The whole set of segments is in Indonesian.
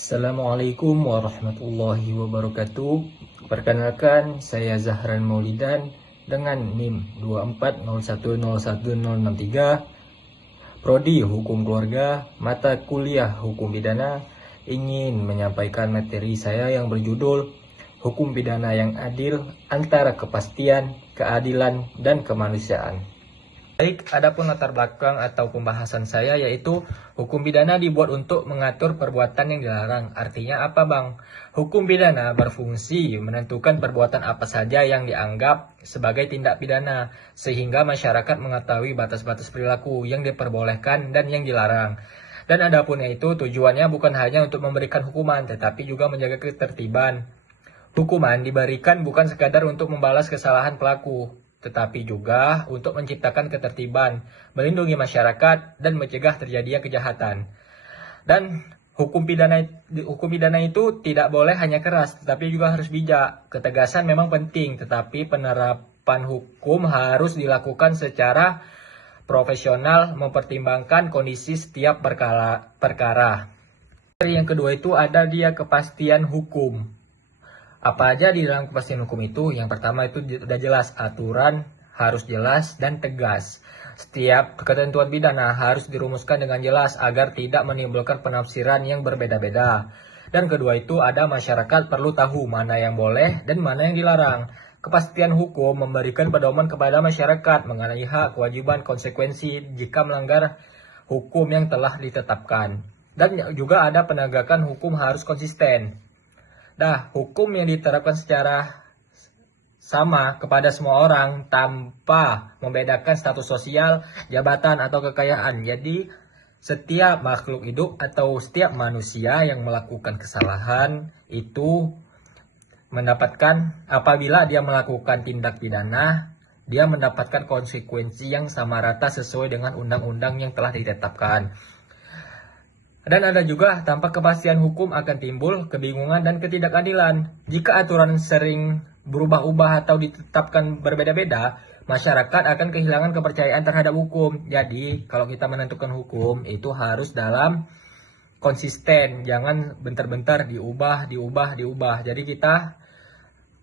Assalamualaikum warahmatullahi wabarakatuh. Perkenalkan, saya Zahran Maulidan dengan NIM 240101063, Prodi Hukum Keluarga, mata kuliah Hukum Pidana. Ingin menyampaikan materi saya yang berjudul Hukum Pidana yang Adil Antara Kepastian, Keadilan, dan Kemanusiaan. Baik, adapun latar belakang atau pembahasan saya yaitu hukum pidana dibuat untuk mengatur perbuatan yang dilarang. Artinya apa, Bang? Hukum pidana berfungsi menentukan perbuatan apa saja yang dianggap sebagai tindak pidana, sehingga masyarakat mengetahui batas-batas perilaku yang diperbolehkan dan yang dilarang. Dan adapun itu tujuannya bukan hanya untuk memberikan hukuman, tetapi juga menjaga ketertiban. Hukuman diberikan bukan sekadar untuk membalas kesalahan pelaku, tetapi juga untuk menciptakan ketertiban, melindungi masyarakat, dan mencegah terjadinya kejahatan. Dan hukum pidana itu tidak boleh hanya keras, tetapi juga harus bijak. Ketegasan memang penting, tetapi penerapan hukum harus dilakukan secara profesional, mempertimbangkan kondisi setiap perkara. Yang kedua itu ada dia kepastian hukum. Apa aja di dalam kepastian hukum itu? Yang pertama itu sudah jelas, aturan harus jelas dan tegas. Setiap ketentuan pidana harus dirumuskan dengan jelas agar tidak menimbulkan penafsiran yang berbeda-beda. Dan kedua itu ada masyarakat perlu tahu mana yang boleh dan mana yang dilarang. Kepastian hukum memberikan pedoman kepada masyarakat mengenai hak, kewajiban, konsekuensi jika melanggar hukum yang telah ditetapkan. Dan juga ada penegakan hukum harus konsisten. Hukum yang diterapkan secara sama kepada semua orang tanpa membedakan status sosial, jabatan, atau kekayaan. Jadi, setiap makhluk hidup atau setiap manusia yang melakukan kesalahan itu mendapatkan, apabila dia melakukan tindak pidana, dia mendapatkan konsekuensi yang sama rata sesuai dengan undang-undang yang telah ditetapkan. Dan ada juga tanpa kepastian hukum akan timbul kebingungan dan ketidakadilan. Jika aturan sering berubah-ubah atau ditetapkan berbeda-beda, masyarakat akan kehilangan kepercayaan terhadap hukum. Jadi, kalau kita menentukan hukum, itu harus dalam konsisten. Jangan bentar-bentar diubah. Jadi kita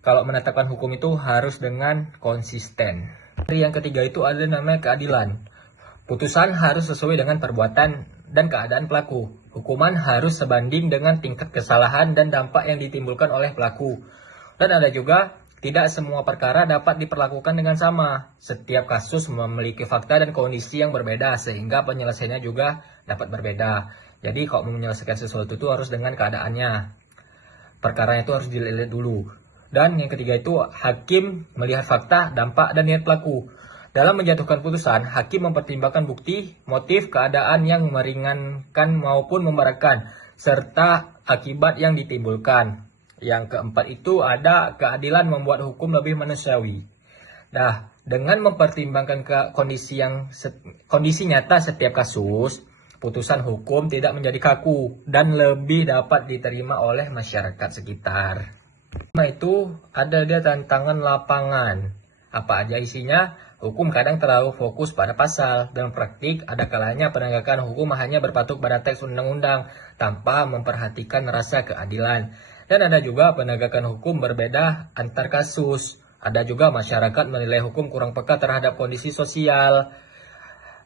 kalau menetapkan hukum itu harus dengan konsisten. Yang ketiga itu ada namanya keadilan. Putusan harus sesuai dengan perbuatan dan keadaan pelaku. Hukuman harus sebanding dengan tingkat kesalahan dan dampak yang ditimbulkan oleh pelaku. Dan ada juga, tidak semua perkara dapat diperlakukan dengan sama. Setiap kasus memiliki fakta dan kondisi yang berbeda, sehingga penyelesaiannya juga dapat berbeda. Jadi kalau menyelesaikan sesuatu itu harus dengan keadaannya. Perkaranya itu harus dilihat dulu. Dan yang ketiga itu, hakim melihat fakta, dampak, dan niat pelaku. Dalam menjatuhkan putusan, hakim mempertimbangkan bukti, motif, keadaan yang meringankan maupun memberatkan, serta akibat yang ditimbulkan. Yang keempat itu ada keadilan membuat hukum lebih manusiawi. Dengan mempertimbangkan kondisi nyata setiap kasus, putusan hukum tidak menjadi kaku dan lebih dapat diterima oleh masyarakat sekitar. Itu ada dia tantangan lapangan. Apa aja isinya? Hukum kadang terlalu fokus pada pasal. Dalam praktik, ada kalanya penegakan hukum hanya berpatok pada teks undang-undang tanpa memperhatikan rasa keadilan. Dan ada juga penegakan hukum berbeda antar kasus. Ada juga masyarakat menilai hukum kurang peka terhadap kondisi sosial.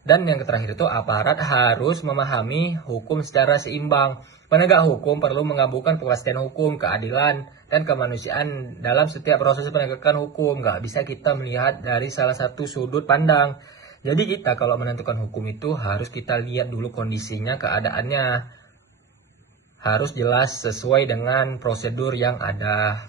Dan yang terakhir itu aparat harus memahami hukum secara seimbang. Penegak hukum perlu menggabungkan kepastian hukum, keadilan, dan kemanusiaan dalam setiap proses penegakan hukum. Nggak bisa kita melihat dari salah satu sudut pandang. Jadi kita kalau menentukan hukum itu harus kita lihat dulu kondisinya, keadaannya. Harus jelas sesuai dengan prosedur yang ada.